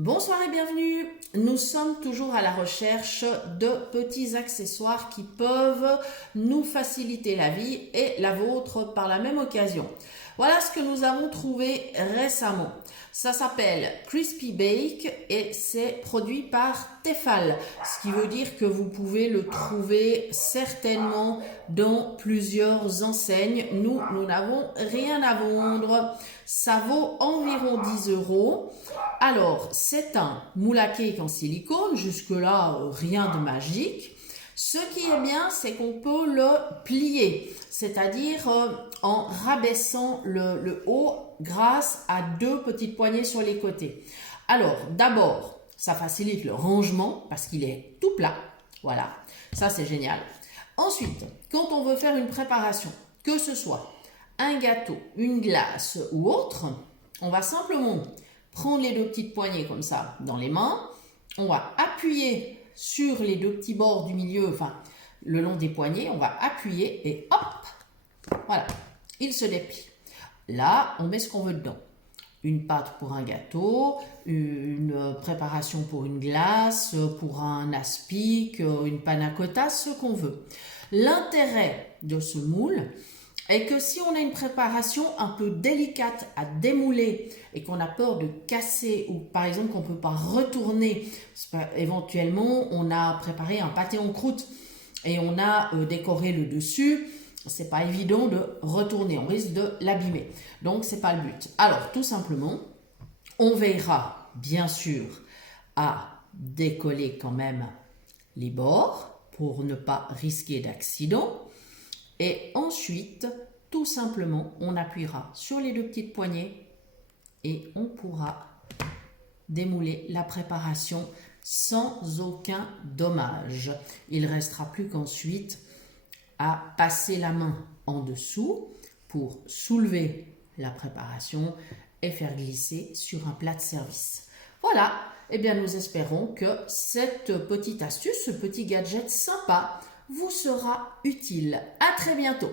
Bonsoir et bienvenue. Nous sommes toujours à la recherche de petits accessoires qui peuvent nous faciliter la vie et la vôtre par la même occasion. Voilà ce que nous avons trouvé récemment. Ça s'appelle Crispy Bake et c'est produit par Tefal, ce qui veut dire que vous pouvez le trouver certainement dans plusieurs enseignes. Nous n'avons rien à vendre. Ça vaut environ 10 €. Alors, c'est un moule à cake en silicone. Jusque-là, rien de magique. Ce qui est bien, c'est qu'on peut le plier, c'est-à-dire en rabaissant le haut grâce à deux petites poignées sur les côtés. Alors, d'abord, ça facilite le rangement parce qu'il est tout plat. Voilà, ça c'est génial. Ensuite, quand on veut faire une préparation, que ce soit un gâteau, une glace ou autre, on va simplement prendre les deux petites poignées comme ça dans les mains. On va appuyer sur les deux petits bords du milieu, enfin le long des poignets, on va appuyer et hop, voilà, il se déplie. Là, on met ce qu'on veut dedans. Une pâte pour un gâteau, une préparation pour une glace, pour un aspic, une panna cotta, ce qu'on veut. L'intérêt de ce moule est que si on a une préparation un peu délicate à démouler et qu'on a peur de casser ou par exemple qu'on ne peut pas retourner, éventuellement on a préparé un pâté en croûte et on a décoré le dessus, c'est pas évident de retourner, on risque de l'abîmer. Donc c'est pas le but. Alors tout simplement, on veillera bien sûr à décoller quand même les bords pour ne pas risquer d'accident. Et ensuite, tout simplement, on appuiera sur les deux petites poignées et on pourra démouler la préparation sans aucun dommage. Il ne restera plus qu'ensuite à passer la main en dessous pour soulever la préparation et faire glisser sur un plat de service. Voilà, eh bien nous espérons que cette petite astuce, ce petit gadget sympa vous sera utile. À très bientôt.